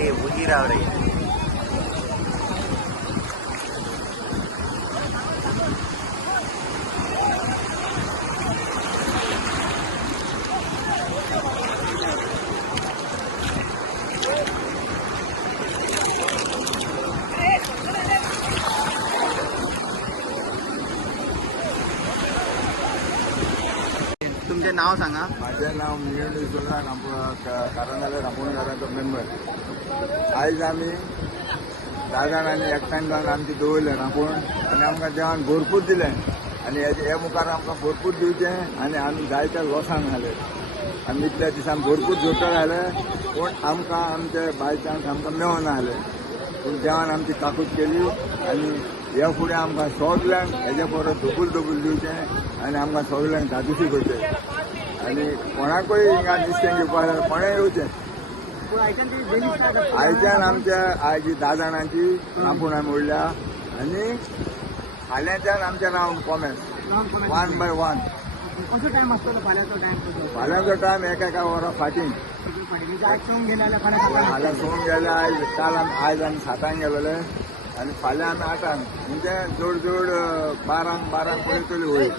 வாழ்க்கையை உயிராவரை तुमचे नाव सांगा. माझे नाव मिलिंद विश्वनाथ रामपूर कारण झालं मेंबर. आयज आमी दादान आनी एकठांय जावन आमची दवरले रामपूण आनी आमकां जेवण भरपूर दिलें आनी हे मुखार आमकां भरपूर दिवचें आनी आमी जायत्या लॉसान घाले आमी इतल्या दिसान भरपूर जोडटा घाले पूण आमकां आमचे बाय चान्स आमकां मेळना जाले पूण जेवण आमची ताकूद केली आनी ह्या फुडें आमकां सगल्यांक हेजे परस दुबूल दुबूल दिवचें आनी आमकां सगल्यांक धादोशी करचें. आनी कोणाकूय हिंगा नुस्तें घेवपाक जाय कोणें येवचें. आयच्यान आमच्या आयची धा जाणांची रांपूण आमी उरल्या आनी फाल्यांच्यान आमचें नांव कॉमेंट वन बाय वन फाल्यांचो टायम एका एका वरा आयज आयल्या फाल्यां सोंग गेले आयज काल आयज आमी सातांक गेलेले. आनी फाल्यां आमी आठांक म्हणजे जोड जोड बारांक बारांक पळय तरी होईल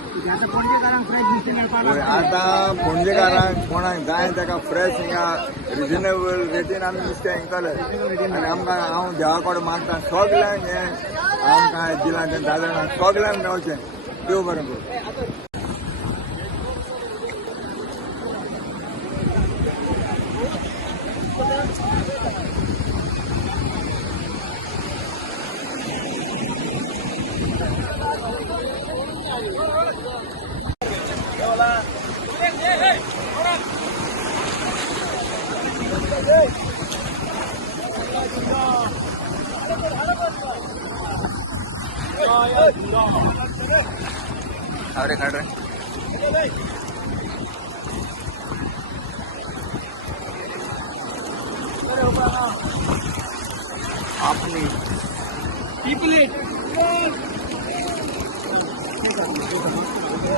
आतां पणजेकारांक कोणाक जाय ताका फ्रेश हिंगा रिजनेबल रेटीन आमी नुस्तें विकतले. आनी आमकां हांव देवा कडेन मागता सगल्यांक हें आमकां दिलां तें धा सगल्यांक मेळचें. देव बरें करूं. अरे काढ रे आपली.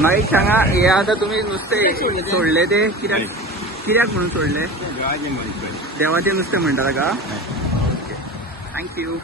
माहीत सांगा हे आता तुम्ही नुसते सोडले ते? कित्याक कित्याक म्हणून सोडले? देवाचे नुसते म्हणटा का? थँक्यू